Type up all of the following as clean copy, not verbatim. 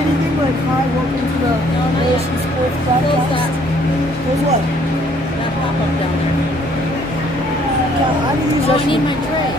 say anything like, hi, welcome to the Nation Sports Podcast? Close what? That pop-up down there. God, I need Oh, I need my tray.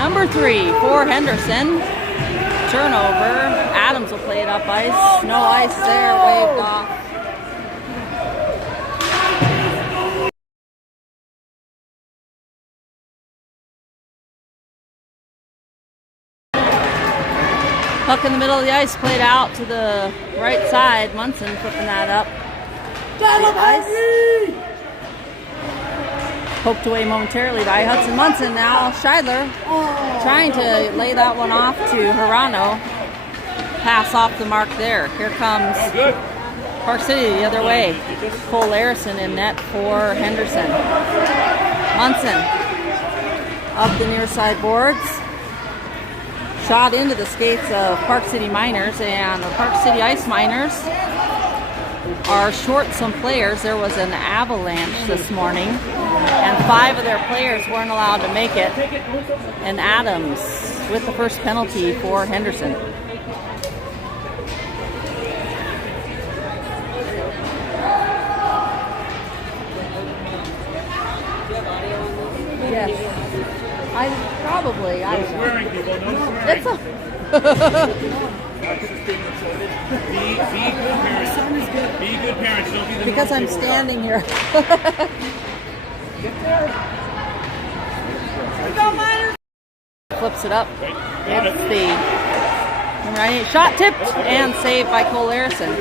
Number 3 for Henderson. Turnover. Adams will play it up ice. No ice there, waved off. Puck in the middle of the ice, played out to the right side. Munson flipping that up. Ice. Poked away momentarily by Hudson Munson. Now Scheidler trying to lay that one off to Hirano. Pass off the mark there. Here comes Park City the other way. Cole Larison in net for Henderson. Munson up the near side boards. Shot into the skates of Park City Miners, and the Park City Ice Miners are short some players. There was an avalanche this morning, and 5 of their players weren't allowed to make it. And Adams with the first penalty for Henderson. Yes. I don't know. It's a Be good parents. Don't be the because I'm standing here. Flips it up. It's the number 98 shot tipped and saved by Cole Larison.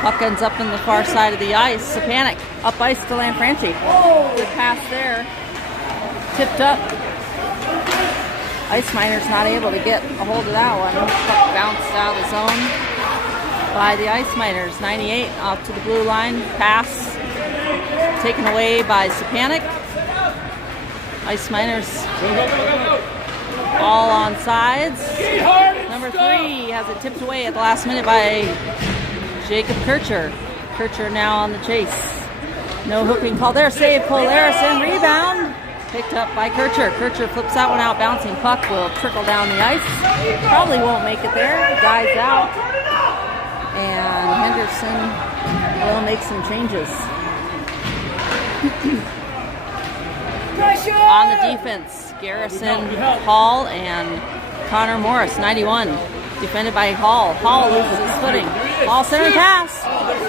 Puck ends up in the far side of the ice. Sapanic up ice to Lanfranchi. Good pass there. Tipped up. Ice Miners not able to get a hold of that one. Puck bounced out of the zone by the Ice Miners. 98 off to the blue line. Pass taken away by Sapanic. Ice Miners all on sides. Number 3 has it tipped away at the last minute by Jacob Kircher. Kircher now on the chase. No hooking call there. Save Cole Larison. Rebound. Picked up by Kircher. Kircher flips that one out. Bouncing puck will trickle down the ice. Probably won't make it there. Dies out. And Henderson will make some changes. On the defense, Garrison, Hall, and Connor Morris, 91. Defended by Hall. Hall loses his footing. Hall center pass.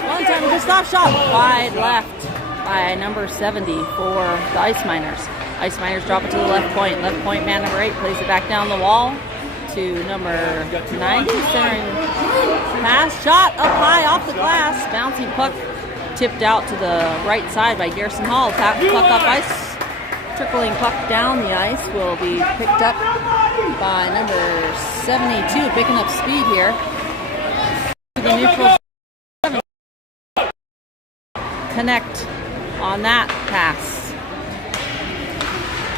One time just stop shot. Wide left by number 70 for the Ice Miners. Ice Miners drop it to the left point. Left point man number 8 plays it back down the wall to number 90. Centering pass. Shot up high off the glass. Bouncing puck tipped out to the right side by Garrison Hall. Puck up ice. Trickling puck down the ice will be picked up by number 72. Picking up speed here. The neutral connect on that pass.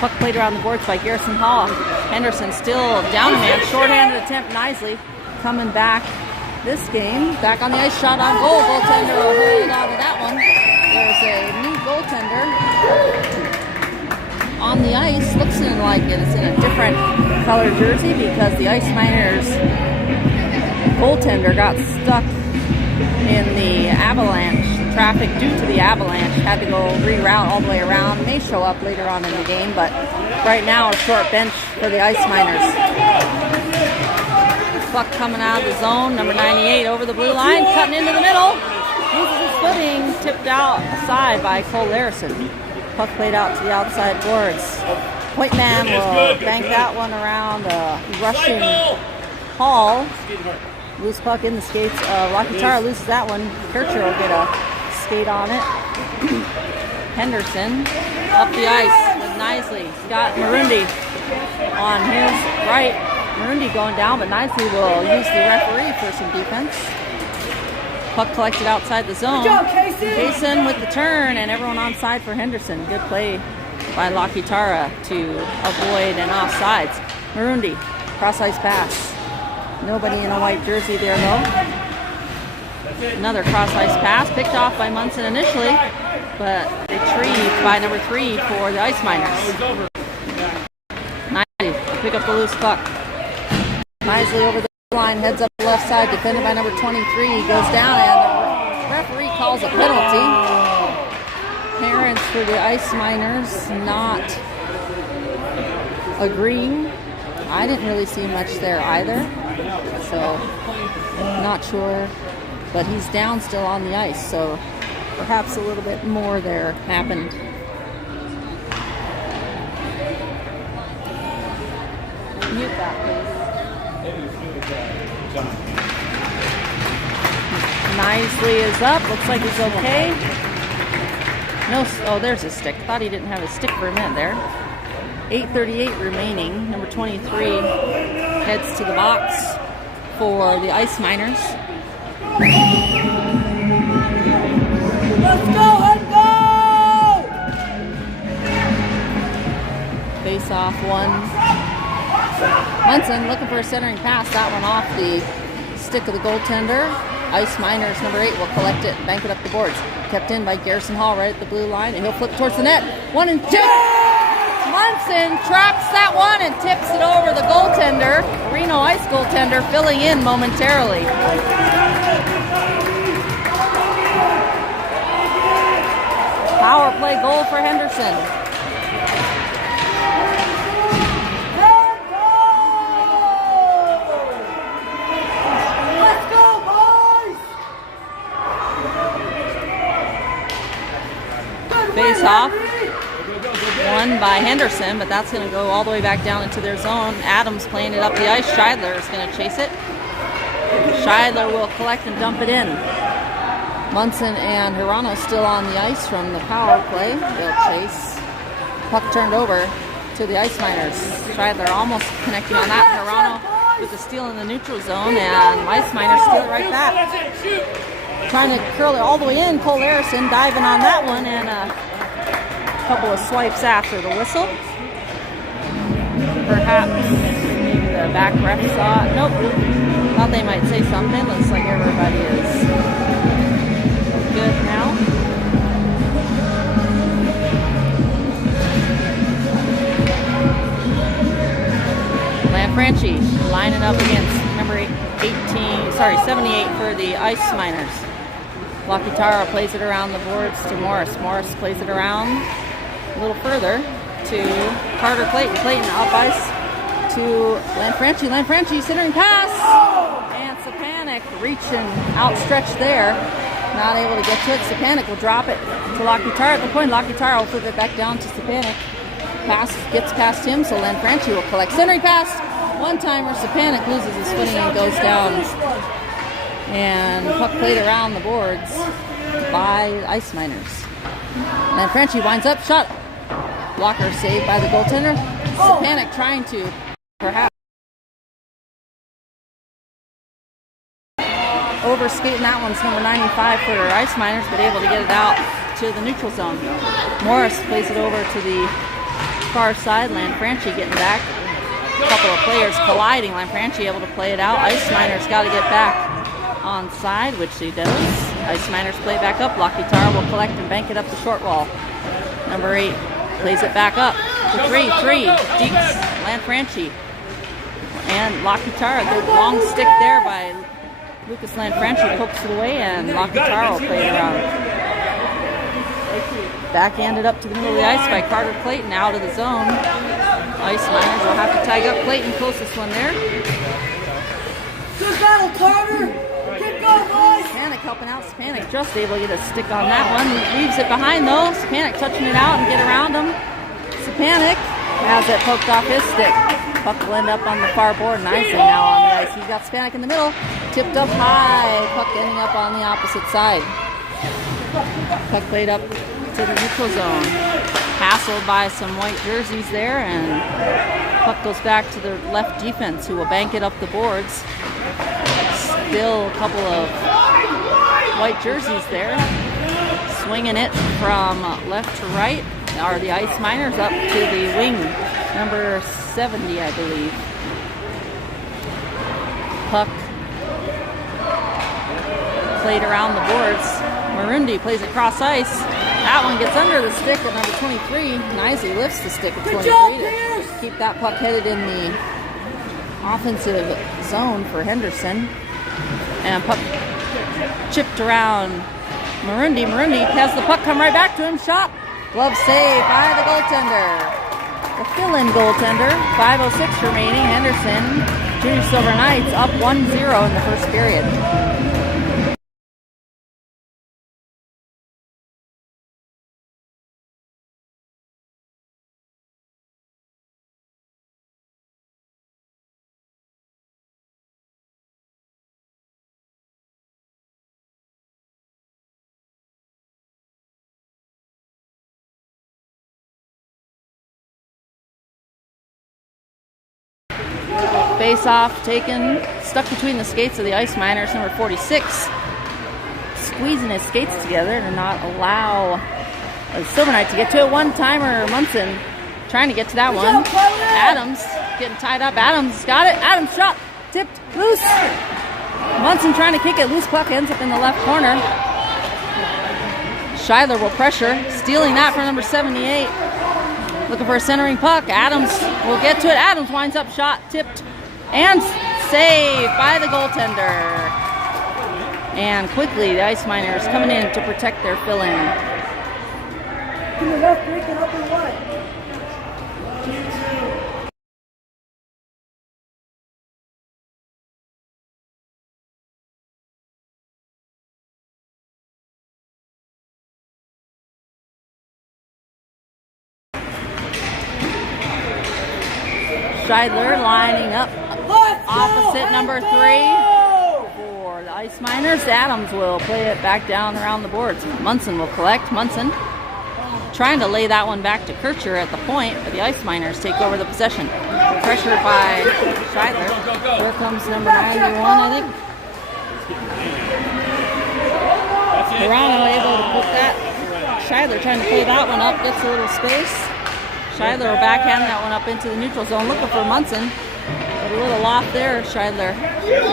Puck played around the boards by Garrison Hall. Henderson still down a man. Shorthanded attempt. Nicely coming back this game. Back on the ice. Shot on goal. Goaltender will hold on to that one. There's a new goaltender on the ice. Looks like it's in a different color jersey because the Ice Miners goaltender got stuck in the avalanche traffic due to the avalanche. Had to go reroute all the way around. May show up later on in the game, but right now a short bench for the Ice Miners. Puck coming out of the zone. Number 98 over the blue line, cutting into the middle. Loses his footing, tipped out aside by Cole Larison. Puck played out to the outside boards. Point man will bank that one around rushing Hall. Loose puck in the skates. Lakitara loses that one. Kircher will get a skate on it. Henderson up the ice with Nicely. Got Marundi on his right. Marundi going down, but Nicely will use the referee for some defense. Puck collected outside the zone. Jason with the turn, and everyone on side for Henderson. Good play by Lakitara to avoid an offsides. Marundi, cross ice pass. Nobody in a white jersey there though. Another cross ice pass picked off by Munson initially, but retrieved by number 3 for the Ice Miners. Nicely pick up the loose puck. Nicely over the line, heads up the left side, defended by number 23. Goes down, and the referee calls a penalty. Parents for the Ice Miners not agreeing. I didn't really see much there either, so not sure. But he's down still on the ice, so perhaps a little bit more there happened. Mute that, please. Nicely is up. Looks like he's okay. No, oh, there's his stick. Thought he didn't have his stick for a minute there. 8:38 remaining. Number 23 heads to the box for the Ice Miners. Let's go, let's go! Face off one. Munson looking for a centering pass. That one off the stick of the goaltender. Ice Miners, number 8, will collect it and bank it up the boards. Kept in by Garrison Hall right at the blue line, and he'll flip towards the net. 1 and 2. Munson traps that one and tips it over the goaltender. Reno Ice goaltender filling in momentarily. Power play goal for Henderson. Let's go, boys! Face off. Won by Henderson, but that's going to go all the way back down into their zone. Adams playing it up the ice. Scheidler is going to chase it. Scheidler will collect and dump it in. Munson and Hirano still on the ice from the power play. They'll chase. Puck turned over to the Ice Miners. Scheidler almost connecting on that. Hirano with the steal in the neutral zone, and Ice Miners steal it right back. Trying to curl it all the way in. Cole Harrison diving on that one, and a couple of swipes after the whistle. Perhaps the back ref saw it. Nope. Thought they might say something. Looks like everybody is good now. Lanfranchi lining up against number 78 for the Ice Miners. Lakitara plays it around the boards to Morris. Morris plays it around a little further to Carter Clayton. Clayton up ice to Lanfranchi. Lanfranchi centering pass. And Stepanek reaching outstretched there. Not able to get to it. Stepanek will drop it to Lakitara at the point. Lakitara will flip it back down to Stepanek. Pass gets past him, so Lanfranchi will collect. Centering pass. One-timer. Stepanek loses his footing and goes down. And puck played around the boards by Ice Miners. Lanfranchi winds up. Shot. Blocker saved by the goaltender. Stepanek trying to perhaps overskating that one's number 95 for Ice Miners, but able to get it out to the neutral zone. Morris plays it over to the far side. Lanfranchi getting back. A couple of players colliding. Lanfranchi able to play it out. Ice Miners got to get back on side, which he does. Ice Miners play it back up. Lakitara will collect and bank it up the short wall. Number 8 plays it back up to 3. Deeks, Lanfranchi, and Lakitara. Good long stick there by Lucas Lanfranchi. Pokes it away, and Lakitara will play it around. Backhanded up to the middle of the ice by Carter Clayton out of the zone. Ice Miners will have to tag up Clayton, closest one there. Good battle, Carter! Keep going, boys! Stepanek helping out. Stepanek just able to get a stick on that one. Leaves it behind though. Stepanek touching it out and get around him. Stepanek has it poked off his stick. Puck will end up on the far board nicely now on the ice. He's got Stepanek in the middle. Tipped up high. Puck ending up on the opposite side. Puck played up to the neutral zone. Hassled by some white jerseys there, and puck goes back to the left defense, who will bank it up the boards. Still a couple of white jerseys there. Swinging it from left to right are the Ice Miners up to the wing, number 70, I believe. Puck played around the boards. Marundi plays it cross ice. That one gets under the stick at number 23. Nicely lifts the stick at 23 to keep that puck headed in the offensive zone for Henderson. And puck chipped around Marundi. Marundi has the puck come right back to him. Shot. Glove save by the goaltender. the fill-in goaltender. 5:06 remaining. Henderson, Junior Silver Knights up 1-0 in the first period. Face-off taken, stuck between the skates of the Ice Miners, number 46. Squeezing his skates together to not allow the Silver Knight to get to it. One-timer, Munson trying to get to that one. Adams getting tied up. Adams got it. Adams shot, tipped, loose. Munson trying to kick it. Loose puck ends up in the left corner. Scheidler will pressure, stealing that from number 78. Looking for a centering puck. Adams will get to it. Adams winds up, shot, tipped, and saved by the goaltender. And quickly, the Ice Miners coming in to protect their fill-in. Scheidler lining up opposite number 3 for the Ice Miners. Adams will play it back down around the boards. Munson will collect. Munson trying to lay that one back to Kircher at the point, but the Ice Miners take over the possession. Pressure by Scheidler. Here comes number 91, I think. Toronto able to put that. Scheidler trying to play that one up, gets a little space. Scheidler will backhand that one up into the neutral zone, looking for Munson. But a little off there, Scheidler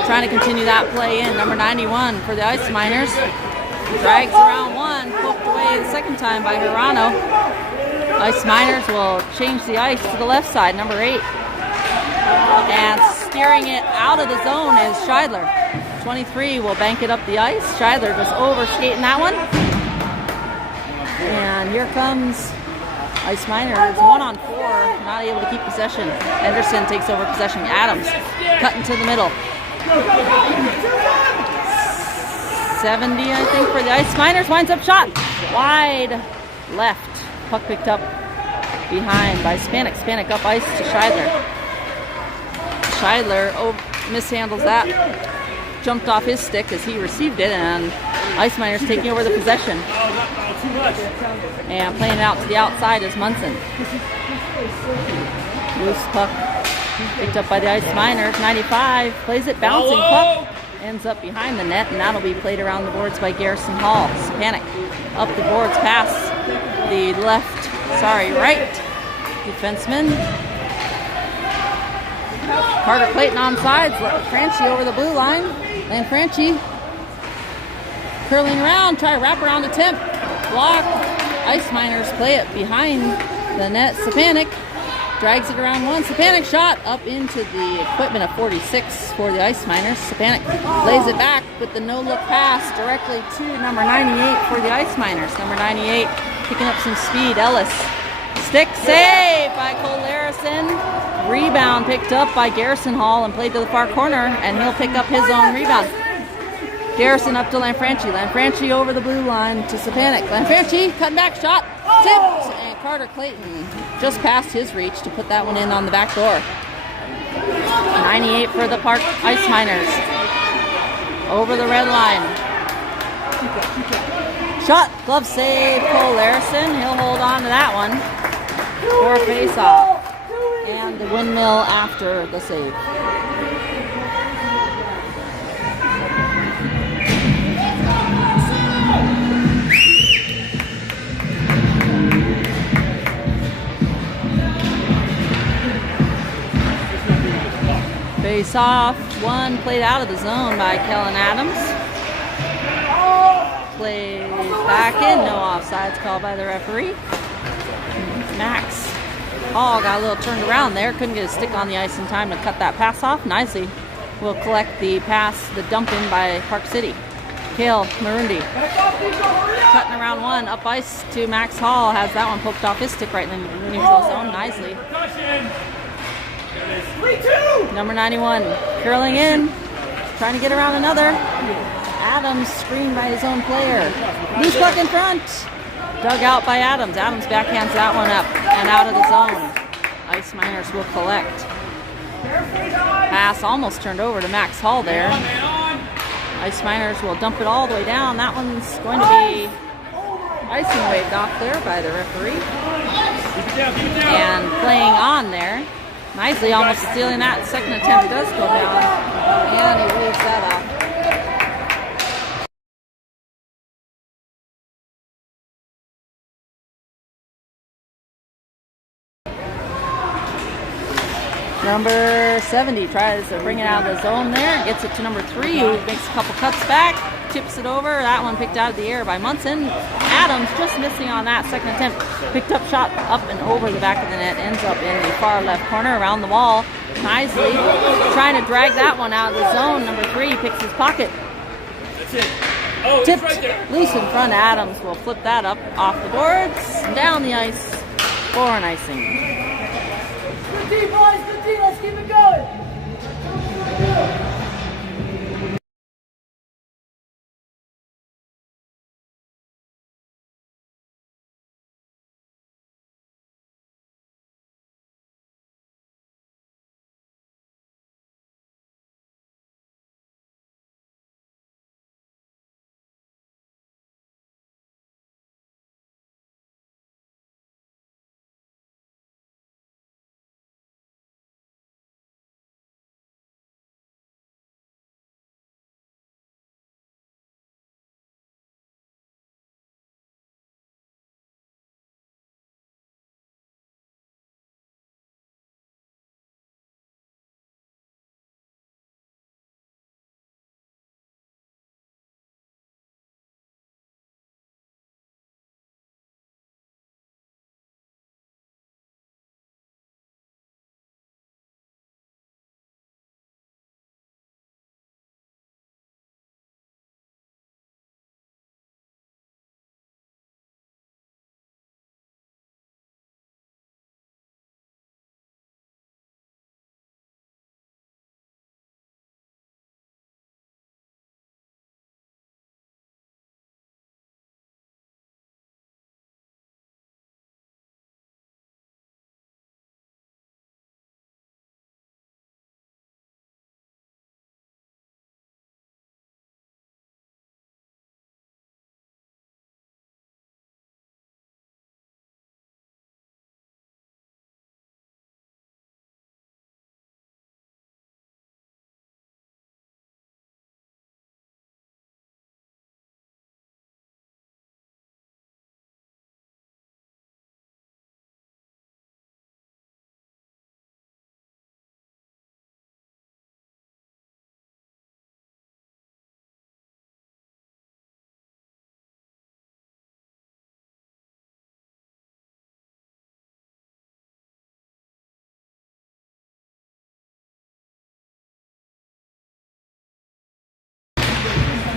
trying to continue that play in. Number 91 for the Ice Miners. Drags around one, poked away the second time by Hirano. Ice Miners will change the ice to the left side, number 8. And steering it out of the zone is Scheidler. 23 will bank it up the ice. Scheidler just over-skating that one. And here comes Ice Miners, 1-on-4, not able to keep possession. Henderson takes over possession. Adams cutting to the middle. 70, I think, for the Ice Miners. Winds up shot. Wide left. Puck picked up behind by Spanik. Spanik up ice to Scheidler. Scheidler mishandles that. Jumped off his stick as he received it, and Ice Miners taking over the possession. And playing it out to the outside is Munson. Loose puck picked up by the Ice Miners. 95 plays it, bouncing puck. Ends up behind the net, and that'll be played around the boards by Garrison Hall. Spanik up the boards past the right defenseman. Carter Clayton on sides. Franchi over the blue line. And Franchi curling around, try to wrap around attempt. Block. Ice Miners play it behind the net. Spanik drags it around one. Spanik shot up into the equipment of 46 for the Ice Miners. Spanik lays it back with the no-look pass directly to number 98 for the Ice Miners. Number 98 picking up some speed. Ellis. Stick save by Cole Larison. Rebound picked up by Garrison Hall and played to the far corner, and he'll pick up his own rebound. Garrison up to Lanfranchi. Lanfranchi over the blue line to Spanik. Lanfranchi, cutting back shot, tipped, and Carter Clayton just past his reach to put that one in on the back door. 98 for the Park Ice Miners. Over the red line. Shot, glove save, Cole Larison. He'll hold on to that one for face-off. And the windmill after the save. Face off, one played out of the zone by Kellen Adams. Played back in, no offsides called by the referee. Max Hall got a little turned around there, couldn't get a stick on the ice in time to cut that pass off. Nicely will collect the pass, the dump in by Park City. Kale Marundi. Cutting around one, up ice to Max Hall. Has that one poked off his stick right in the neutral zone nicely. Number 91 curling in, trying to get around another. Adams screened by his own player. Loose puck in front. Dug out by Adams. Adams backhands that one up and out of the zone. Ice Miners will collect. Pass almost turned over to Max Hall there. Ice Miners will dump it all the way down. That one's going to be icing waved off there by the referee. And playing on there. Nicely, almost stealing that. Second attempt does go down. And he waves that off. Number 70 tries to bring it out of the zone there. Gets it to number 3, who makes a couple cuts back. Tips it over. That one picked out of the air by Munson. Adams just missing on that second attempt. Picked up shot up and over the back of the net. Ends up in the far left corner around the wall. Nicely trying to drag that one out of the zone. Number 3 picks his pocket. That's it. Oh, tipped it's right there. Loose in front. Adams will flip that up off the boards and down the ice for an icing. Good team, boys. Good team. Let's keep it going.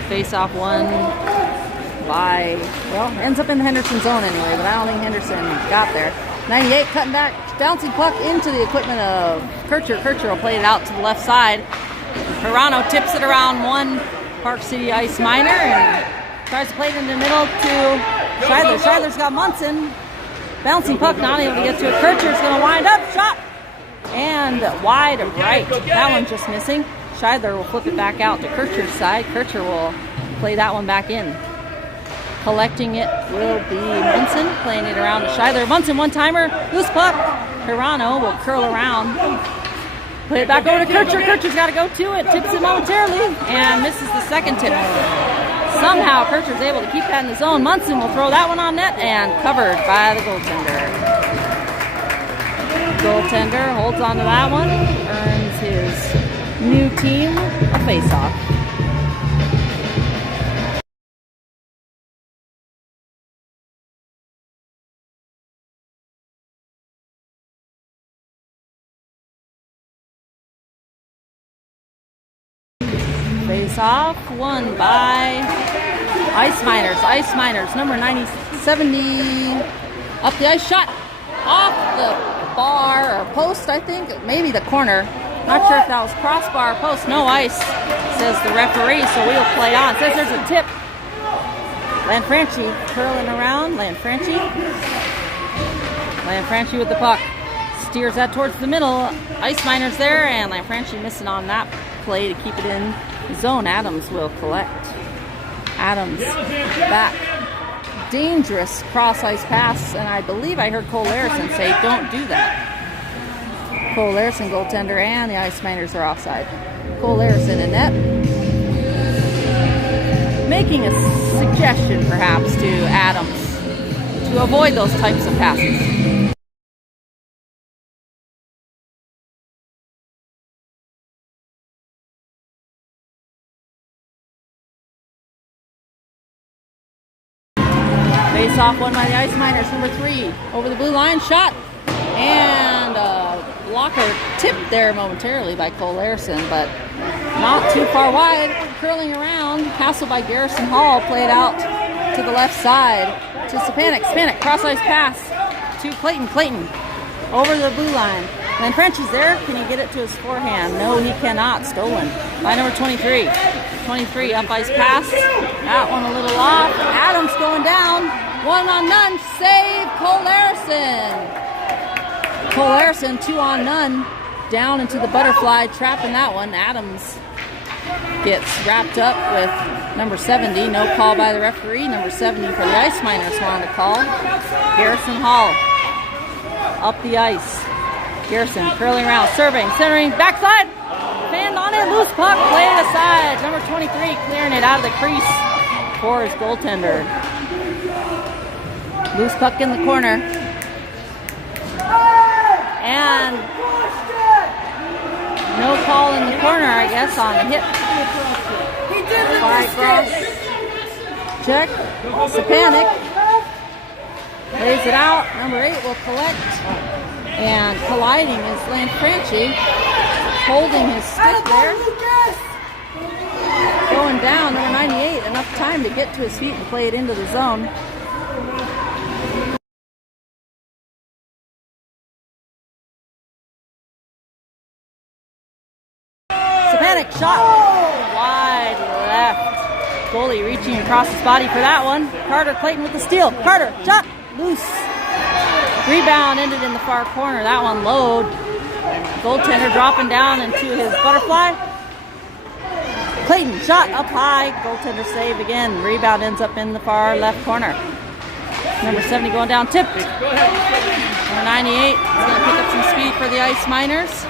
Face-off won by, well, ends up in the Henderson zone anyway, but I don't think Henderson got there. 98 cutting back, bouncing puck into the equipment of Kircher. Kircher will play it out to the left side. Hirano tips it around one Park City Ice Miner and tries to play it in the middle to Scheidler. Scheidler's got Munson. Bouncing puck, not able to get to it. Kircher's going to wind up, shot, and wide right. That one just missing. Scheidler will flip it back out to Kircher's side. Kircher will play that one back in. Collecting it will be Munson, playing it around to Scheidler. Munson, one-timer, loose puck. Hirano will curl around. Play it back over to Kircher. Kircher's got to go to it. Tips it momentarily and misses the second tip. Somehow Kircher's able to keep that in the zone. Munson will throw that one on net and covered by the goaltender. Goaltender holds on to that one, earns his new team a face-off. Face off, won by Ice Miners. Ice Miners, number 70. Up the ice, shot off the bar or post, I think. Maybe the corner. Not sure if that was crossbar or post. No ice, says the referee, so we'll play on. Says there's a tip. Lanfranchi curling around. Lanfranchi with the puck. Steers that towards the middle. Ice Miners there, and Lanfranchi missing on that play to keep it in zone. Adams will collect. Adams back. Dangerous cross ice pass, and I believe I heard Cole Larison say don't do that. Cole Larison, goaltender, and the Ice Miners are offside. Cole Larison in net. Making a suggestion perhaps to Adams to avoid those types of passes. Face off won by the Ice Miners, number 3. Over the blue line, shot. And blocker tipped there momentarily by Cole Larison, but not too far wide. Curling around, hassled by Garrison Hall, played out to the left side to Spanik. Spanik, cross ice pass to Clayton. Clayton over the blue line. Lanfranchi's there. Can he get it to his forehand? No, he cannot. Stolen by number 23. 23 up ice pass. That one a little off. Adams going down. 1-on-none. Save Cole Larison. Cole Larison 2-on-none. Down into the butterfly, trapping that one. Adams gets wrapped up with number 70. No call by the referee. Number 70 for the Ice Miners wanted to call. Garrison Hall up the ice. Garrison curling around, serving, centering, backside. Fanned on it, loose puck, played aside. Number 23 clearing it out of the crease for his goaltender. Loose puck in the corner. And no call in the corner, I guess, on a hit. By cross. Check. Spanik lays it out. Number 8 will collect. And colliding is Lanfranchi. Holding his stick there. Going down, number 98. Enough time to get to his feet and play it into the zone. Shot wide left. Goalie reaching across his body for that one. Carter Clayton with the steal. Carter, shot, loose. Rebound ended in the far corner. That one low. Goaltender dropping down into his butterfly. Clayton, shot up high. Goaltender save again. Rebound ends up in the far left corner. Number 70 going down, tipped. Number 98 is going to pick up some speed for the Ice Miners.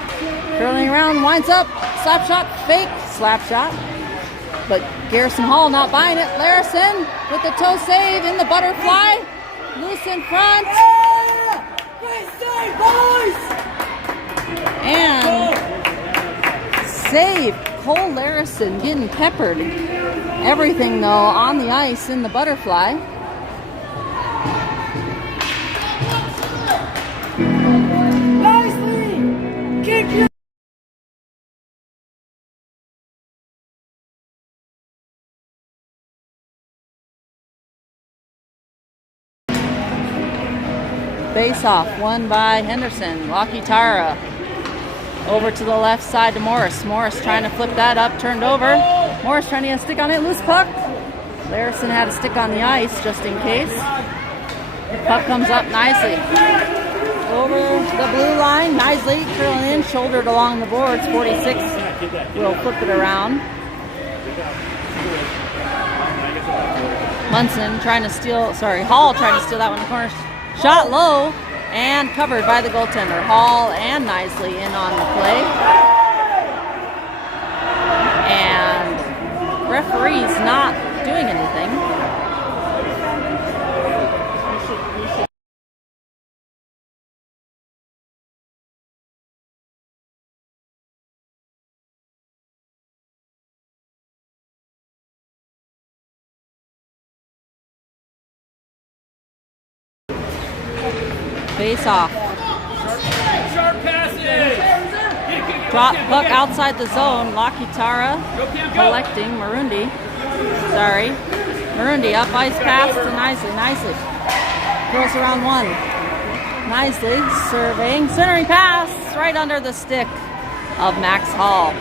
Curling around, winds up, slap shot, fake, slap shot. But Garrison Hall not buying it. Larison with the toe save in the butterfly. Loose in front. Great save, boys! And save. Cole Larison getting peppered. Everything, though, on the ice in the butterfly. Nicely! Keep your Face off, won by Henderson. Lockie Tara over to the left side to Morris. Morris trying to flip that up, turned over. Morris trying to get a stick on it, loose puck. Larison had a stick on the ice just in case. Puck comes up nicely. Over the blue line, nicely curling in, shouldered along the boards. 46 will flip it around. Munson trying to steal, Hall trying to steal that one in the corner. Shot low and covered by the goaltender. Hall and Nisley in on the play. And referee's not doing anything. Face off. Sharp passes. Drop puck outside the zone. Lakitara collecting. Marundi. Sorry. Marundi up ice pass to Nicely. Throws around one. Nicely surveying. Centering pass right under the stick of Max Hall.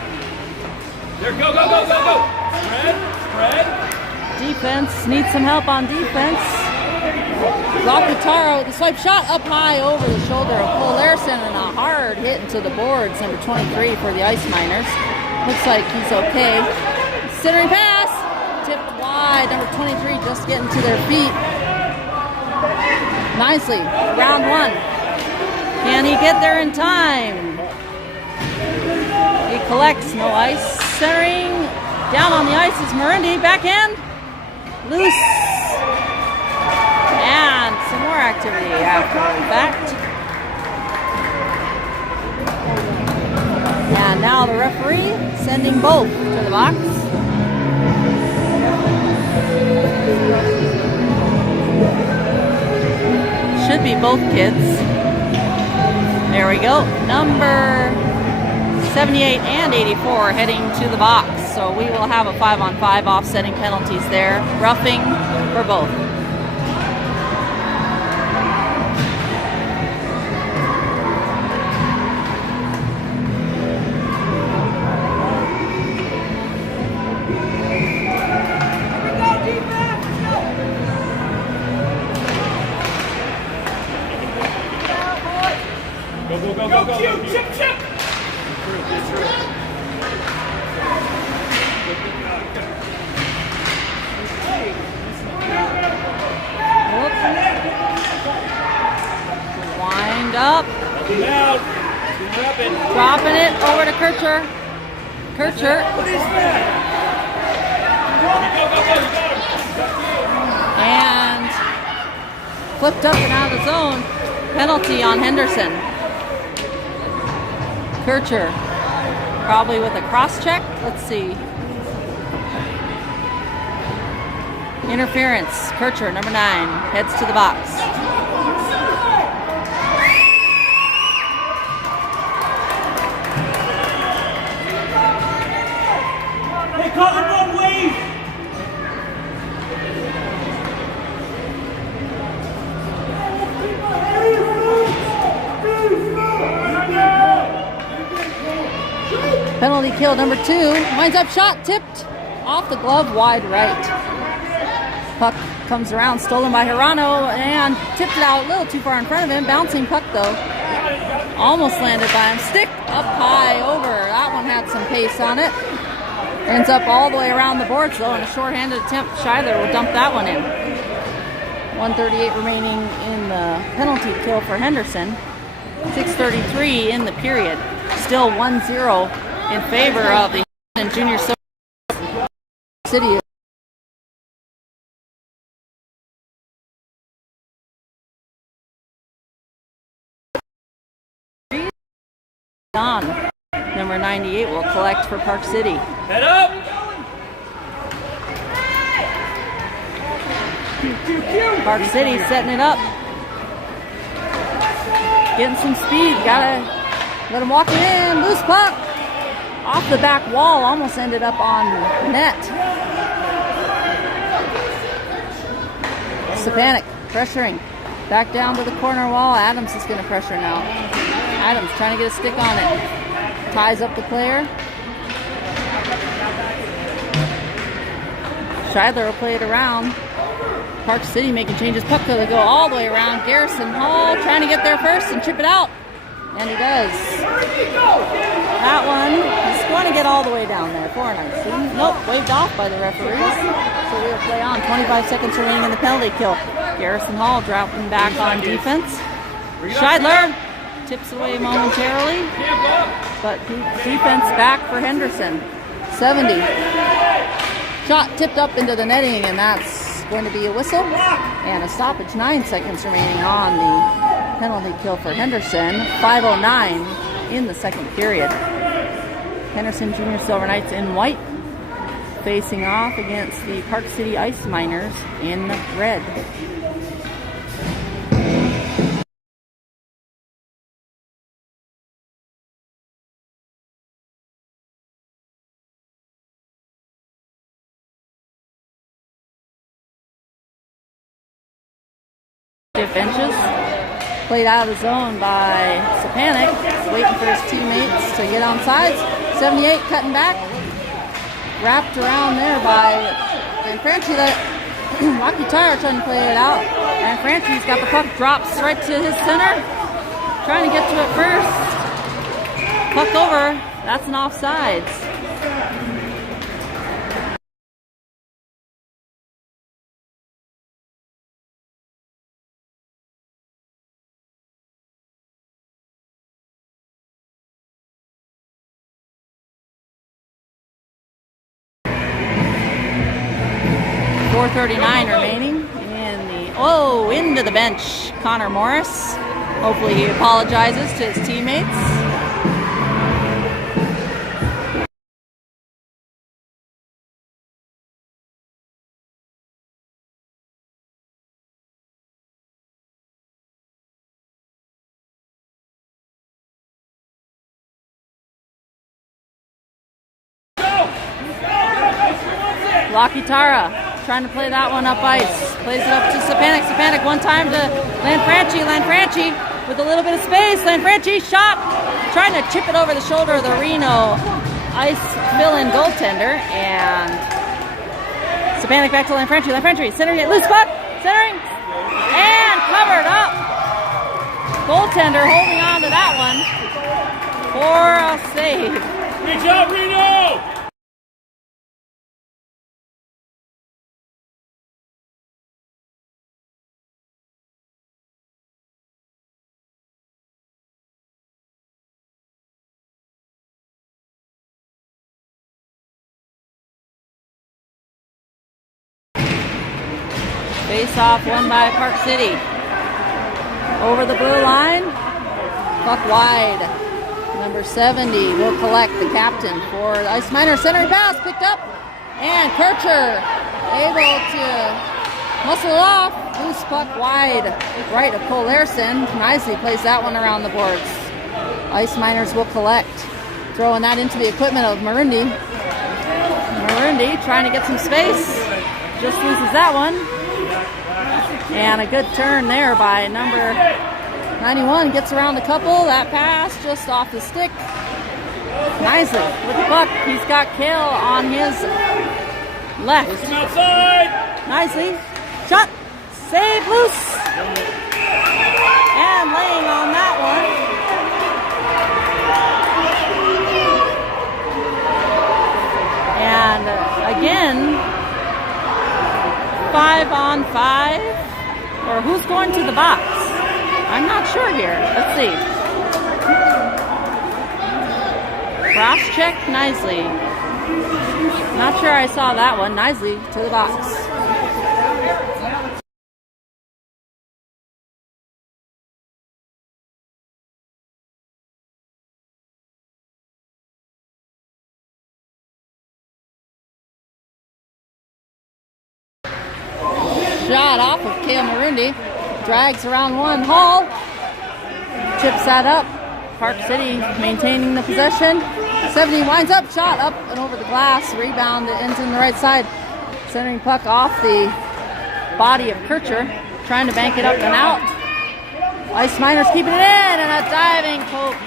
There, go. Spread. Defense needs some help on defense. Lakitara with the swipe shot up high over the shoulder of Cole Larson and a hard hit into the boards. Number 23 for the Ice Miners. Looks like he's okay. Centering pass. Tipped wide. Number 23 just getting to their feet. Nicely. Round one. Can he get there in time? He collects. No ice. Centering. Down on the ice is Marundi. Backhand. Loose. And some more activity after that. And now the referee sending both to the box. Should be both kids. There we go. Number 78 and 84 heading to the box. So we will have a 5-on-5 offsetting penalties there. Roughing for both. Go. Chip. Wind up. Dropping it over to Kircher. What is that? And flipped up and out of the zone. Penalty on Henderson. Kircher probably with a cross check. Let's see. Interference. Kircher, number 9, heads to the box. They call it one way. Penalty kill number 2. Winds up shot, tipped off the glove, wide right. Puck comes around, stolen by Hirano, and tipped it out a little too far in front of him. Bouncing puck though. Almost landed by him. Stick up high over. That one had some pace on it. Ends up all the way around the boards though, in a shorthanded attempt. Schuyler will dump that one in. 1:38 remaining in the penalty kill for Henderson. 6:33 in the period. Still 1-0 in favor of the Junior City. Don, number 98, will collect for Park City. Head up! Park City setting it up. Getting some speed. Gotta let him walk it in. Loose puck. Off the back wall. Almost ended up on net. Stepanek pressuring. Back down to the corner wall. Adams is going to pressure now. Adams trying to get a stick on it. Ties up the player. Scheidler will play it around. Park City making changes. Puck to go all the way around. Garrison Hall trying to get there first and chip it out. And he does. That one is going to get all the way down there. 4-9. Nope, waved off by the referees. So we'll play on. 25 seconds remaining in the penalty kill. Garrison Hall dropping back on defense. Scheidler tips away momentarily. But defense back for Henderson. 70. Shot tipped up into the netting, and that's going to be a whistle and a stoppage. 9 seconds remaining on the penalty kill for Henderson. 5:09 in the second period. Henderson Junior Silver Knights in white facing off against the Park City Ice Miners in red. benches. Played out of the zone by Sapanic, waiting for his teammates to get on sides. 78 cutting back. Wrapped around there by Franchi. Lucky Tire trying to play it out. And Franchi's got the puck, drops right to his center. Trying to get to it first. Puck over. That's an offsides. .439 remaining in the, into the bench, Connor Morris. Hopefully he apologizes to his teammates. Lucky Tara trying to play that one up ice. Plays it up to Sapanic. Sapanic one time to Lanfranchi. Lanfranchi with a little bit of space. Lanfranchi shot. Trying to chip it over the shoulder of the Reno ice fill-in goaltender. And Sapanic back to Lanfranchi. Lanfranchi centering it. Loose puck. Centering. And covered up. Goaltender holding on to that one for a save. Reach out, Reno! Face-off won by Park City. Over the blue line. Puck wide. Number 70 will collect, the captain for the Ice Miners. Centering pass picked up. And Kircher able to muscle it off. Loose puck wide. Right of Cole Larson. Nicely plays that one around the boards. Ice Miners will collect. Throwing that into the equipment of Marundi. Marundi trying to get some space. Just loses that one. And a good turn there by number 91. Gets around a couple. That pass just off the stick. Nicely with the puck. He's got Kale on his left. Push him outside. Nicely. Shot. Save loose. And laying on that one. And again, 5-on-5. Or who's going to the box? I'm not sure here. Let's see. Cross check nicely. Not sure I saw that one. Nicely to the box. Shot off of Kale Marundi. Drags around one. Hall chips that up. Park City maintaining the possession. 70 winds up. Shot up and over the glass. Rebound ends in the right side. Centering puck off the body of Kircher. Trying to bank it up and out. Ice Miners keeping it in. And a diving poke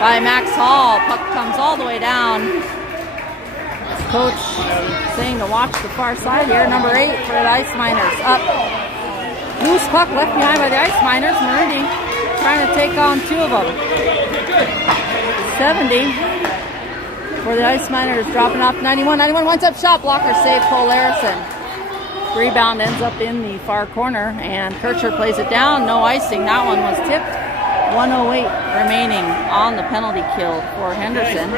by Max Hall. Puck comes all the way down. Coach saying to watch the far side here. Number 8 for the Ice Miners. Up. Loose puck left behind by the Ice Miners. Marundi trying to take on 2 of them. 70 for the Ice Miners. Dropping off 91. 91 winds up. Shot blocker save Cole Larson. Rebound ends up in the far corner. And Kircher plays it down. No icing. That one was tipped. 1:08 remaining on the penalty kill for Henderson.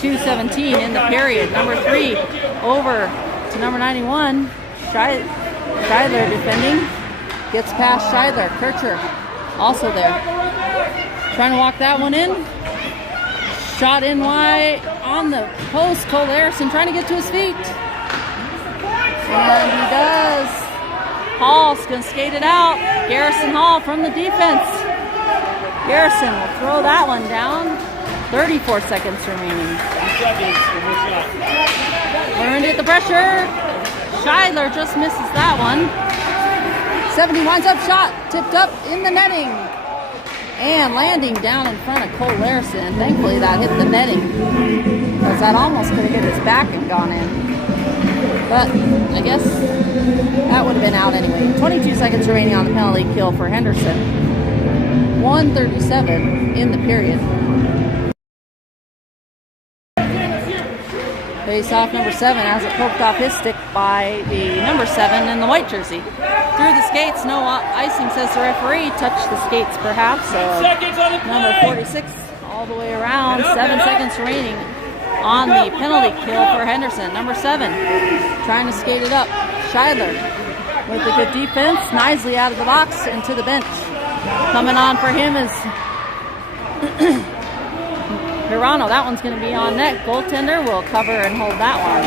2:17 in the period. Number 3 over to number 91. Scheidler defending. Gets past Scheidler. Kircher also there. Trying to walk that one in. Shot in wide on the post. Cole Larson trying to get to his feet. And he does. Hall's going to skate it out. Garrison Hall from the defense. Garrison will throw that one down. 34 seconds remaining. Learned at the pressure. Scheidler just misses that one. 70 winds up shot, tipped up in the netting, and landing down in front of Cole Larison. Thankfully that hit the netting, because that almost could have hit his back and gone in. But I guess that would have been out anyway. 22 seconds remaining on the penalty kill for Henderson. 1:37 in the period. Face off number 7 as it poked off his stick by the number 7 in the white jersey. Through the skates, no icing, says the referee. Touched the skates perhaps. So number 46 all the way around. 7 seconds remaining on the penalty kill for Henderson. Number 7 trying to skate it up. Scheidler with a good defense. Knisley out of the box and to the bench. Coming on for him is Hirano. That one's going to be on net. Goaltender will cover and hold that one.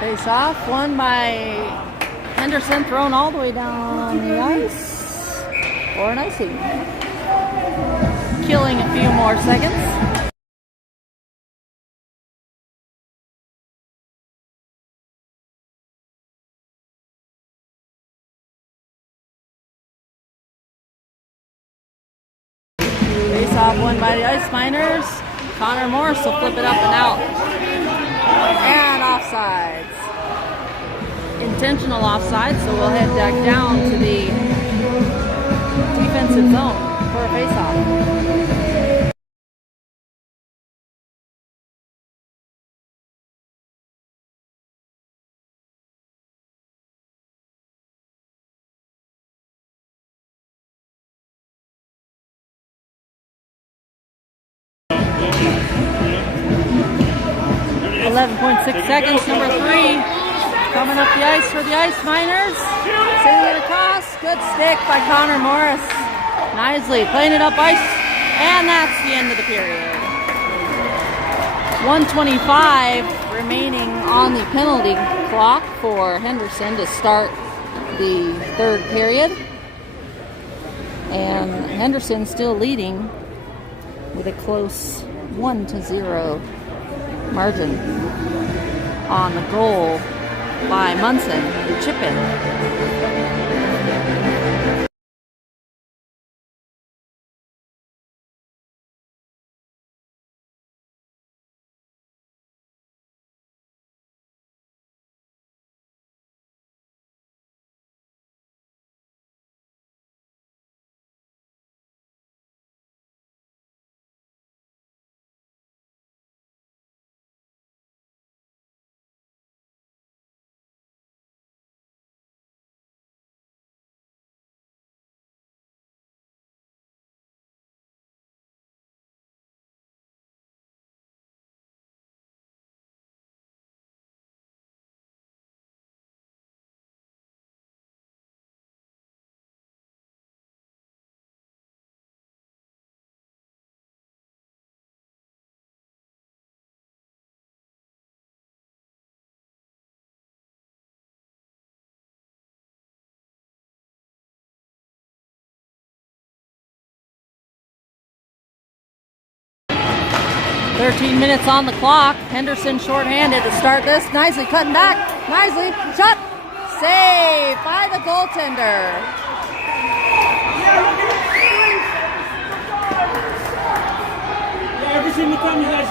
Face off, won by Henderson, thrown all the way down the ice for an icing. Killing a few more seconds. Face off, won by the Ice Miners. Connor Morris will flip it up and out. And offsides. Intentional offside, so we'll head back down to the defensive zone for a face-off. .6 seconds, number 3 coming up the ice for the Ice Miners. Sending it across, good stick by Connor Morris. Knisley playing it up ice, and that's the end of the period. 1:25 remaining on the penalty clock for Henderson to start the third period. And Henderson still leading with a close 1-0 margin on the goal by Munson, the chip-in. 13 minutes on the clock. Henderson shorthanded to start this. Knisley cutting back. Knisley, shot. Saved by the goaltender. Every single time you guys.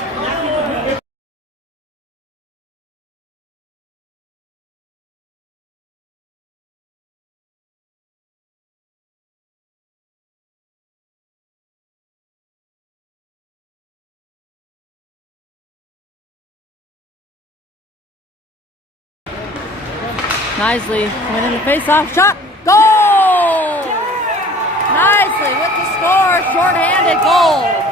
Knisley winning the face-off shot. Goal! Knisley with the score. Shorthanded goal.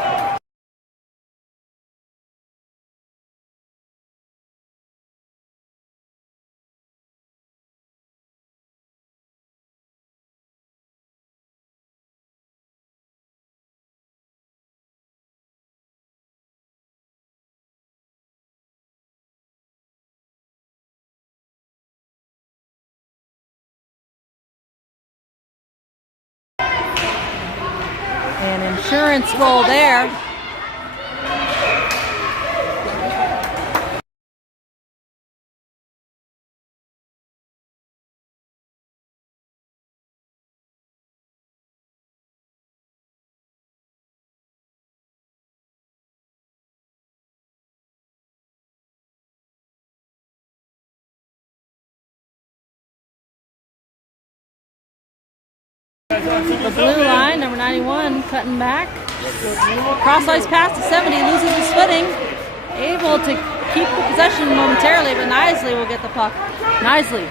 An insurance goal there. The blue line, number 91, cutting back. Cross ice pass to 70, loses his footing. Able to keep the possession momentarily, but Knisley will get the puck. Knisley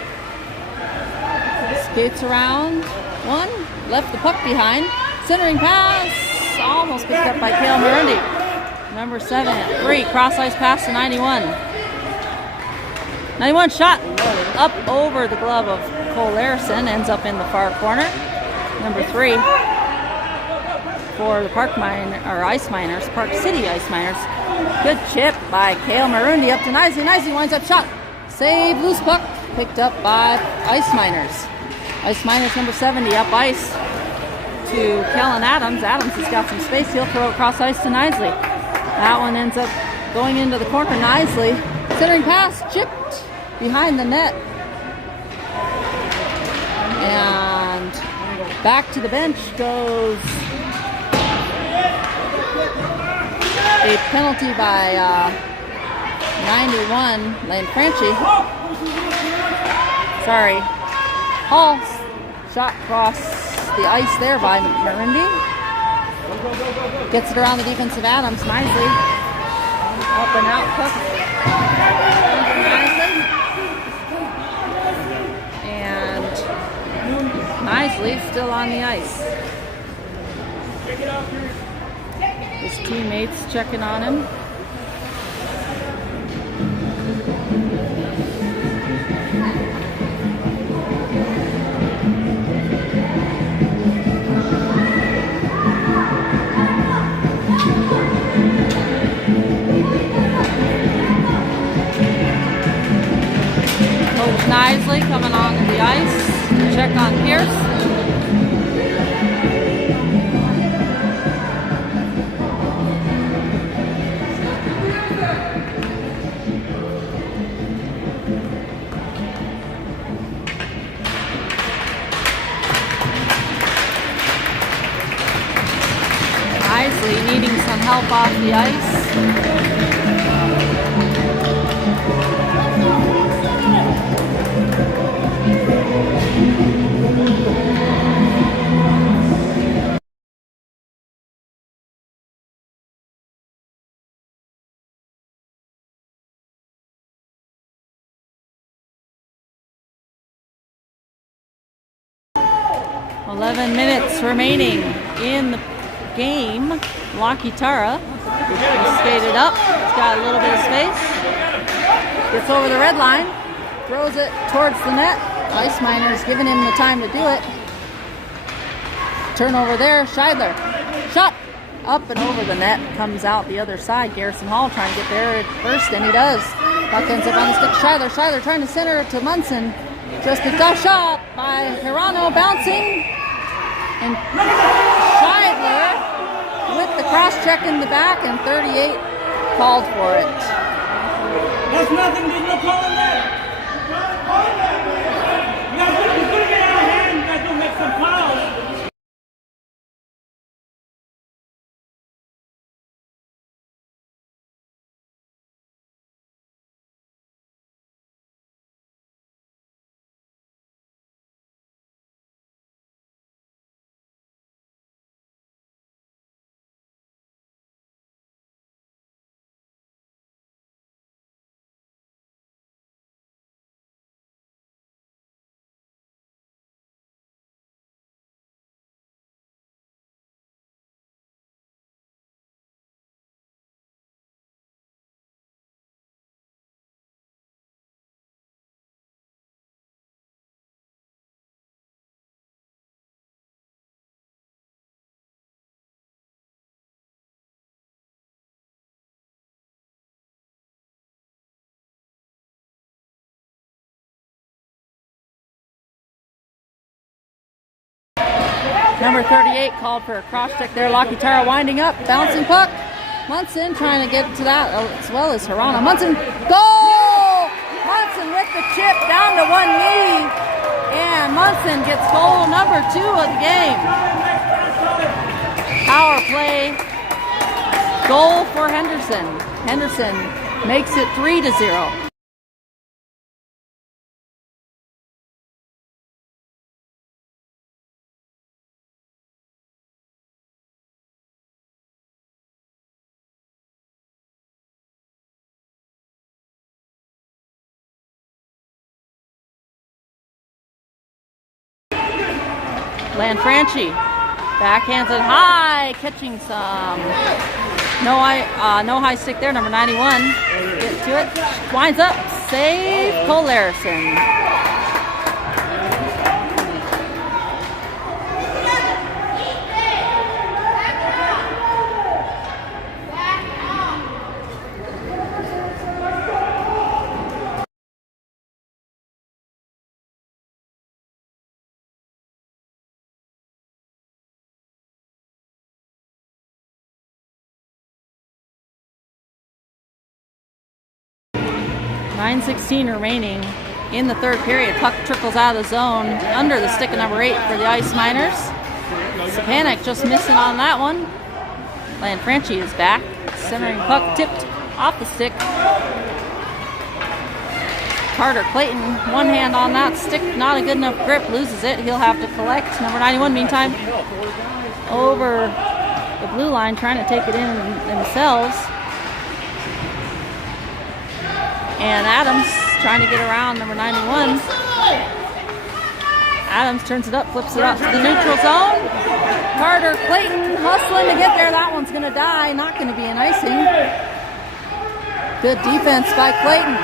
skates around one, left the puck behind. Centering pass, almost picked up by Kale Marundi. Number 7 at 3, cross ice pass to 91. 91 shot up over the glove of Cole Larison, ends up in the far corner. Number 3 for the Ice Miners, Park City Ice Miners. Good chip by Kale Marundi up to Knisley. Knisley winds up shot. Save, loose puck, picked up by Ice Miners. Ice Miners number 70 up ice to Kellen Adams. Adams has got some space. He'll throw it across ice to Knisley. That one ends up going into the corner. Knisley, centering pass, chipped behind the net. And back to the bench goes a penalty by 91, Lane Franchi. Sorry. Hall shot across the ice there by Marundi. Gets it around the defensive Adams. Knisley. Up and out puck. And Knisley still on the ice. His teammates checking on him. Coach Knisley coming onto the ice to check on Pierce. 'Some help off the ice. "11 minutes remaining in the game." Lockie Tara skated up. He's got a little bit of space. Gets over the red line. Throws it towards the net. Ice Miners giving him the time to do it. Turnover there. Scheidler. Shot. Up and over the net. Comes out the other side. Garrison Hall trying to get there at first, and he does. Puck ends up on the stick. Scheidler. Scheidler trying to center it to Munson. Just a tough shot by Hirano bouncing. And Scheidler with the cross check in the back, and 38 called for it. That's nothing. There's no call on that. You guys are going to get out of hand. You guys don't make some fouls. Number 38 called for a cross check there. Lakitara winding up, bouncing puck. Munson trying to get to that as well as Hirano. Munson, goal! Munson with the chip down to one knee. And Munson gets goal number 2 of the game. Power play. Goal for Henderson. Henderson makes it 3-0. Lanfranchi backhands it high, catching some. No high stick there. Number 91 gets to it, winds up, save Cole Larison. .9:16 remaining in the third period. Puck trickles out of the zone under the stick of number 8 for the Ice Miners. Stepanek just missing on that one. Lanfranchi is back. Centering puck tipped off the stick. Carter Clayton, one hand on that stick, not a good enough grip, loses it. He'll have to collect. Number 91, meantime, over the blue line, trying to take it in themselves. And Adams trying to get around number 91. Adams turns it up, flips it out to the neutral zone. Carter Clayton hustling to get there. That one's going to die. Not going to be an icing. Good defense by Clayton.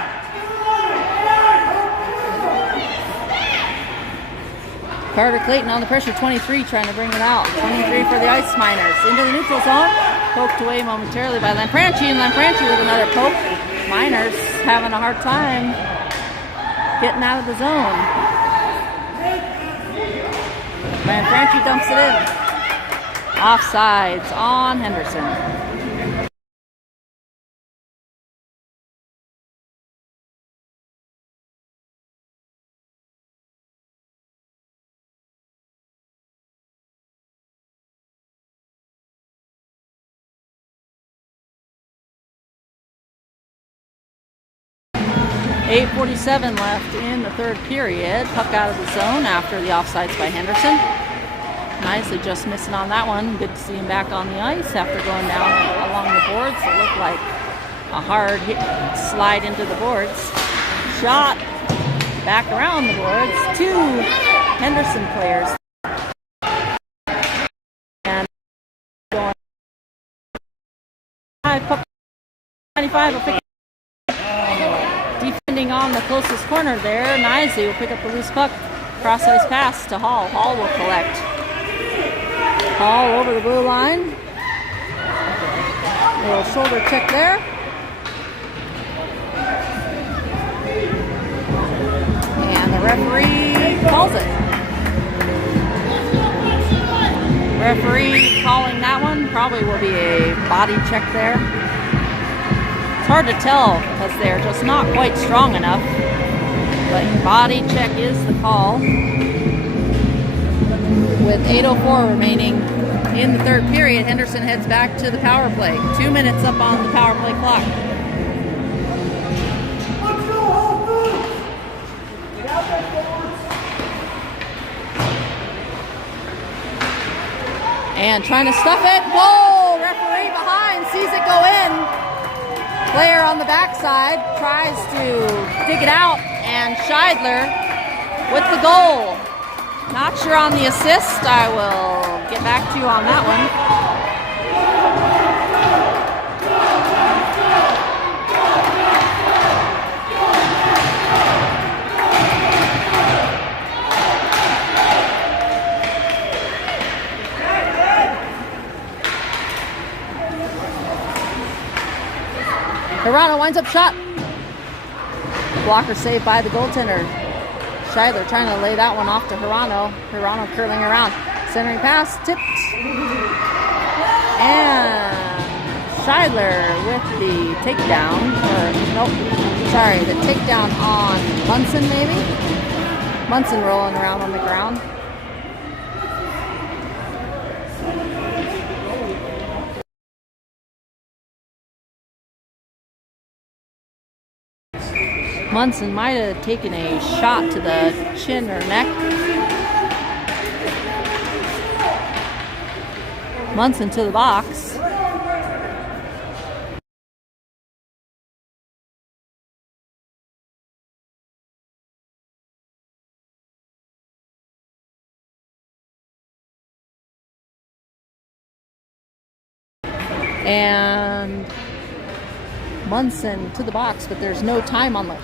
Carter Clayton on the pressure, 23 trying to bring it out. 23 for the Ice Miners. Into the neutral zone. Poked away momentarily by Lanfranchi, and Lanfranchi with another poke. Miners having a hard time getting out of the zone. Lanfranchi dumps it in. Offsides on Henderson. .8:47 left in the third period. Puck out of the zone after the offsides by Henderson. Nicely just missing on that one. Good to see him back on the ice after going down along the boards. It looked like a hard hit, slide into the boards. Shot back around the boards. 2 Henderson players. And going 5, puck 95 will pick it. Defending on the closest corner there, Nisley will pick up the loose puck. Cross ice pass to Hall. Hall will collect. Hall over the blue line. Little shoulder check there. And the referee calls it. Referee calling that one. Probably will be a body check there. hard to tell because they're just not quite strong enough. But body check is the call. With 8:04 remaining in the third period, Henderson heads back to the power play. 2 minutes up on the power play clock. And trying to stuff it. Whoa! Referee behind sees it go in. Player on the backside tries to dig it out, and Scheidler with the goal. Not sure on the assist. I will get back to you on that one. Hirano winds up shot. Blocker saved by the goaltender. Scheidler trying to lay that one off to Hirano. Hirano curling around. Centering pass, tipped. And Scheidler with the takedown. The takedown on Munson maybe? Munson rolling around on the ground. Munson might have taken a shot to the chin or neck. Munson to the box. And Munson to the box, but there's no time on the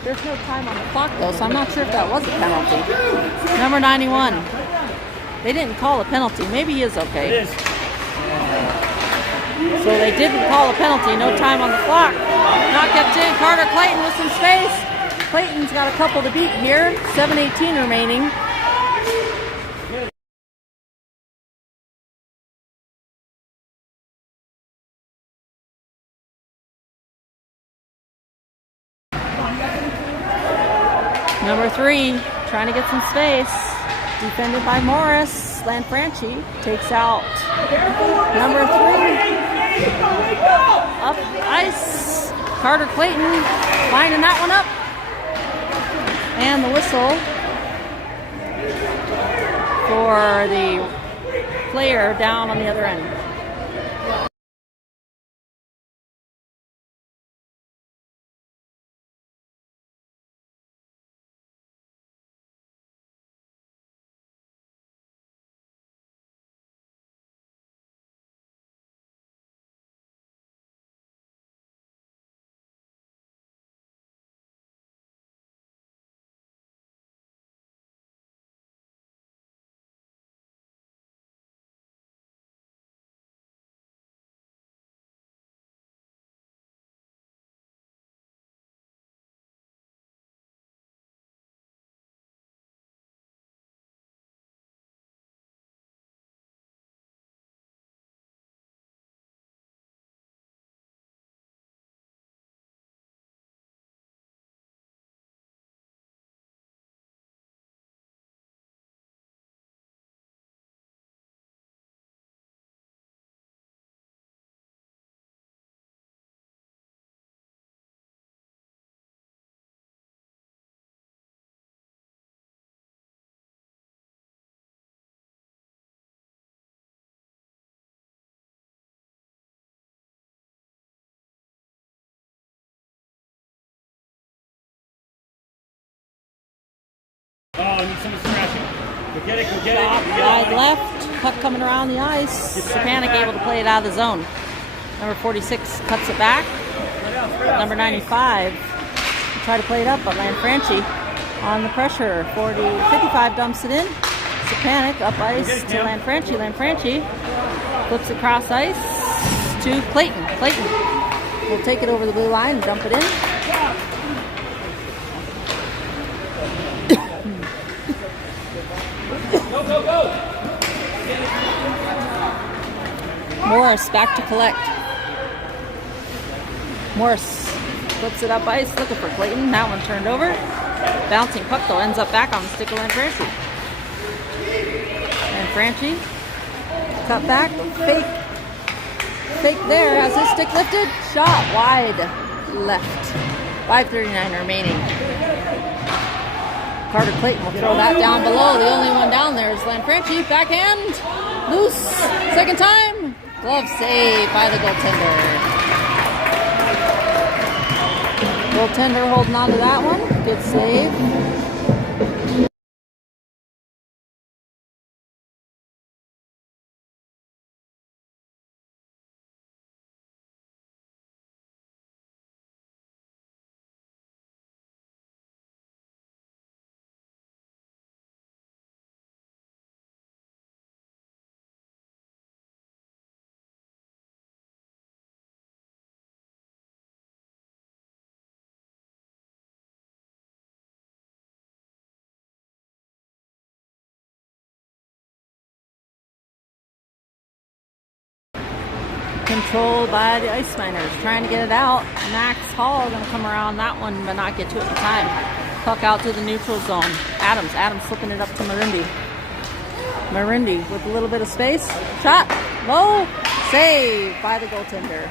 clock though, so I'm not sure if that was a penalty. Number 91. They didn't call a penalty. Maybe he is okay. It is. So they didn't call a penalty. No time on the clock. Not kept in. Carter Clayton with some space. Clayton's got a couple to beat here. 7:18 remaining. Number 3, trying to get some space. Defended by Morris. Lanfranchi takes out number 3. Up ice. Carter Clayton lining that one up. And the whistle for the player down on the other end. Oh, I need someone scratching. Go get it, go get it. Wide left, puck coming around the ice. Stepanek able to play it out of the zone. Number 46 cuts it back. Number 95 try to play it up, but Lanfranchi on the pressure. 55 dumps it in. Stepanek up ice to Lanfranchi. Lanfranchi flips across ice to Clayton. Clayton will take it over the blue line and dump it in. Go, go, go! Morris back to collect. Morris Flips it up ice, looking for Clayton. That one turned over. Bouncing puck though ends up back on the stick of Lanfranchi. Lanfranchi, cut back, fake there, has his stick lifted, shot wide left. 5:39 remaining. Carter Clayton will throw that down below. The only one down there is Lanfranchi. Backhand, loose, second time. Glove save by the goaltender. Goaltender holding on to that one. Good save. Controlled by the Ice Miners, trying to get it out. Max Hall going to come around that one, but not get to it in time. Puck out to the neutral zone. Adams flipping it up to Marindi. Marindi with a little bit of space. Shot, low, save by the goaltender.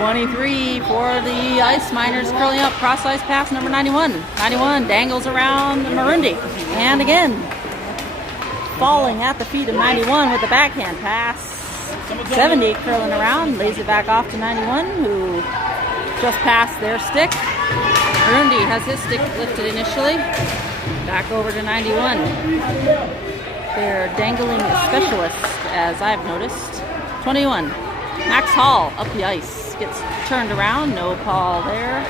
23 for the Ice Miners, curling up, cross ice pass, number 91. 91 dangles around Marindi, and again, falling at the feet of 91 with the backhand pass. 70 curling around, lays it back off to 91, who just passed their stick. Marindi has his stick lifted initially, back over to 91. They're dangling specialists, as I've noticed. 21, Max Hall up the ice. Gets turned around, no call there.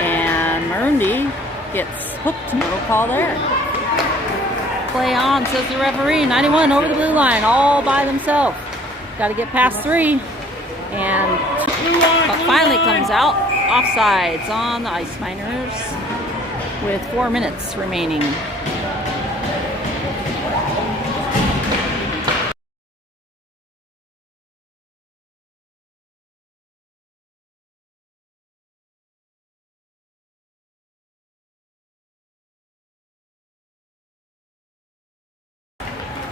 And Marindi gets hooked, no call there. Play on, says the referee. 91 over the blue line, all by themselves. Got to get past 3. And puck finally comes out. Offsides on the Ice Miners with 4 minutes remaining.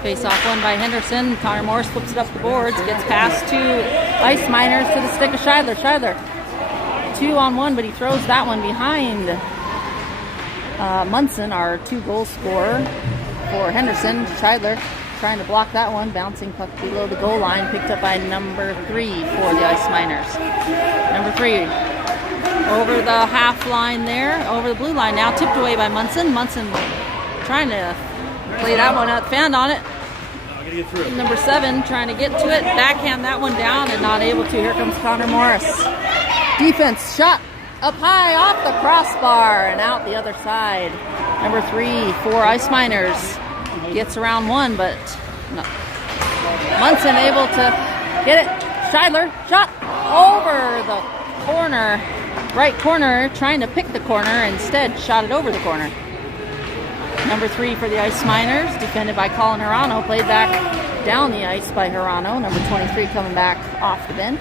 Face-off won by Henderson. Connor Morris flips it up the boards. Gets past 2 Ice Miners to the stick of Scheidler. Scheidler 2-on-1, but he throws that one behind Munson, our 2-goal scorer for Henderson. Scheidler trying to block that one. Bouncing puck below the goal line. Picked up by number 3 for the Ice Miners. Number 3 over the half line there. Over the blue line now. Tipped away by Munson. Munson trying to play that one out. Fanned on it. Number 7 trying to get to it. Backhand that one down and not able to. Here comes Connor Morris. Defense shot up high off the crossbar and out the other side. Number 3 for Ice Miners gets around 1, but no. Munson able to get it. Scheidler shot over the corner, right corner, trying to pick the corner. Instead, shot it over the corner. Number 3 for the Ice Miners, defended by Colin Hirano, played back down the ice by Hirano. Number 23 coming back off the bench,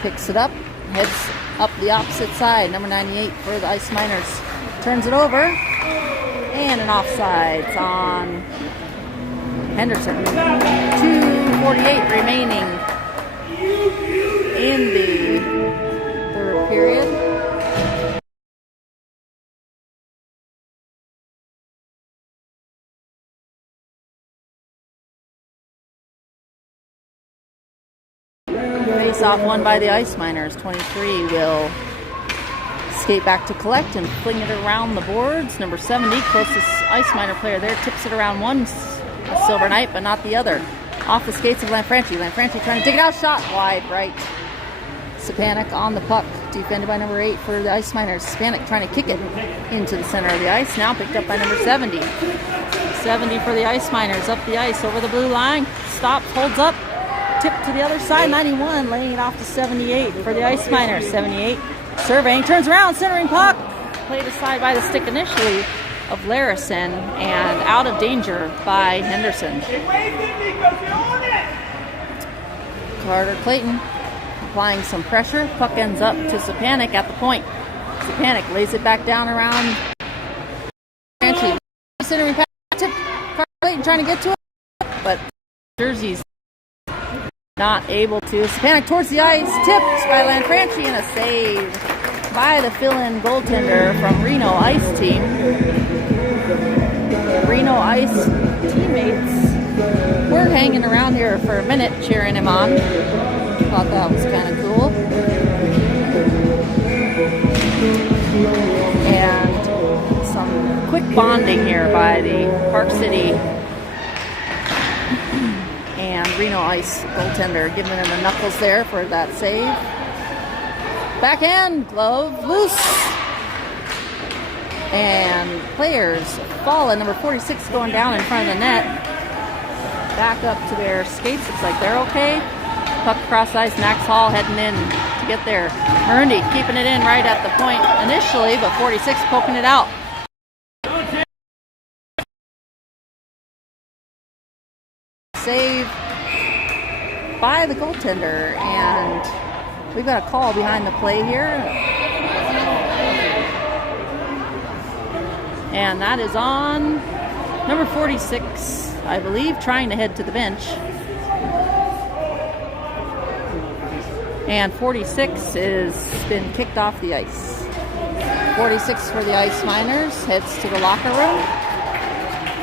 picks it up, heads up the opposite side. Number 98 for the Ice Miners turns it over, and an offsides on Henderson. 2:48 remaining in the third period. Face off won by the Ice Miners. 23 will skate back to collect and fling it around the boards. Number 70, closest Ice Miner player there, tips it around one, a Silver Knight, but not the other. Off the skates of Lanfranchi. Lanfranchi trying to dig it out, shot wide right. Stepanek on the puck, defended by number 8 for the Ice Miners. Stepanek trying to kick it into the center of the ice, now picked up by number 70. 70 for the Ice Miners, up the ice, over the blue line, stops, holds up, tip to the other side, 91, laying it off to 78 for the Ice Miners. 78, surveying, turns around, centering puck, played aside by the stick initially of Larison, and out of danger by Henderson. Carter Clayton applying some pressure, puck ends up to Stepanek at the point. Stepanek lays it back down around centering pass, tip, Carter Clayton trying to get to it, but Jersey's not able to. Stepanek towards the ice, tipped by Lanfranchi, and a save by the fill-in goaltender from Reno Ice team. Reno Ice teammates were hanging around here for a minute cheering him on. Thought that was kind of cool. And some quick bonding here by the Park City and Reno Ice goaltender, giving him the knuckles there for that save. Backhand glove loose, and players falling. Number 46 going down in front of the net. Back up to their skates. Looks like they're okay. Puck across ice. Max Hall heading in to get there. Merndy keeping it in right at the point initially, but 46 poking it out. Save by the goaltender, and we've got a call behind the play here. And that is on number 46, I believe, trying to head to the bench. And 46 is been kicked off the ice. 46 for the Ice Miners heads to the locker room.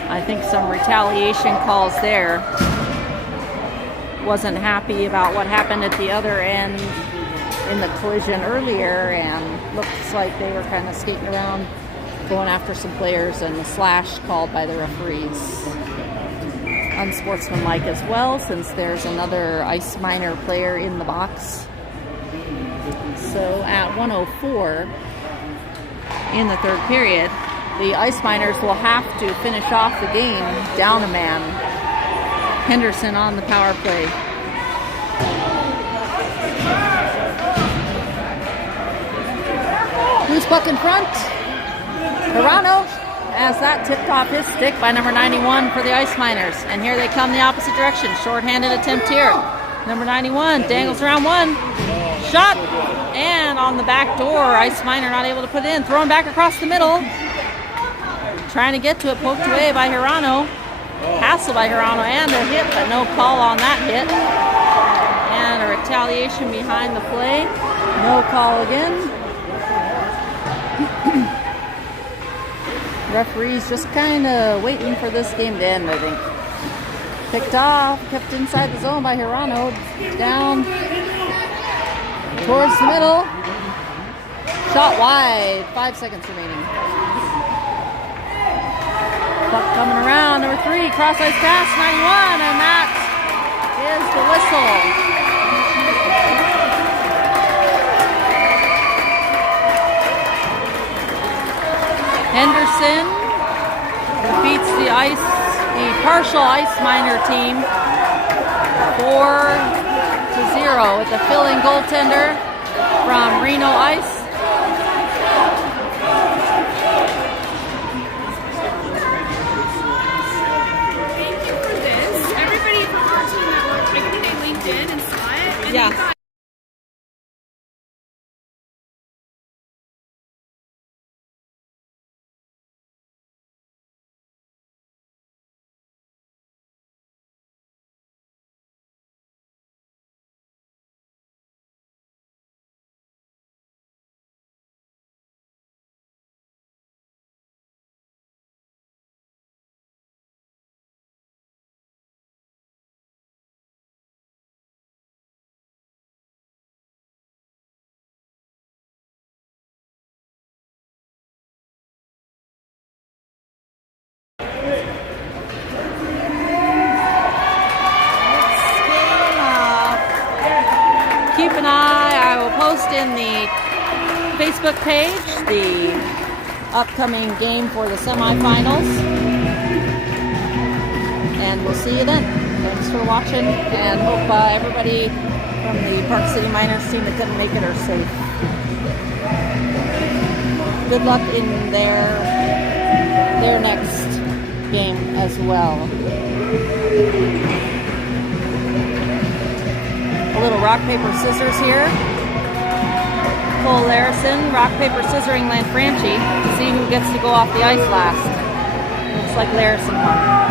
I think some retaliation calls there. Wasn't happy about what happened at the other end in the collision earlier, and looks like they were kind of skating around, going after some players, and the slash called by the referees. Unsportsmanlike as well, since there's another Ice Miner player in the box. So at 1:04 in the third period, the Ice Miners will have to finish off the game down a man. Henderson on the power play. Loose puck in front. Hirano has that tipped off his stick by number 91 for the Ice Miners. And here they come the opposite direction. Short-handed attempt here. Number 91 dangles around one. Shot. And on the back door, Ice Miner not able to put it in. Thrown back across the middle. Trying to get to it, poked away by Hirano. Hassle by Hirano and a hit, but no call on that hit. And a retaliation behind the play. No call again. Referees just kind of waiting for this game to end, I think. Picked off, kept inside the zone by Hirano. Down towards the middle. Shot wide, 5 seconds remaining. Puck coming around, number 3, cross ice pass, 91, and that is the whistle. Marshall Ice Miner team 4-0 with the filling goaltender from Reno Ice. Thank you for this. Everybody from our team that worked, maybe they linked in and saw it. And Yeah. they thought Keep an eye. I will post in the Facebook page the upcoming game for the semifinals. And we'll see you then. Thanks for watching, and hope everybody from the Park City Miners team that couldn't make it are safe. Good luck in their next game as well. A little rock, paper, scissors here. Cole Larison, rock, paper, scissoring Lanfranchi to see who gets to go off the ice last. Looks like Larison won.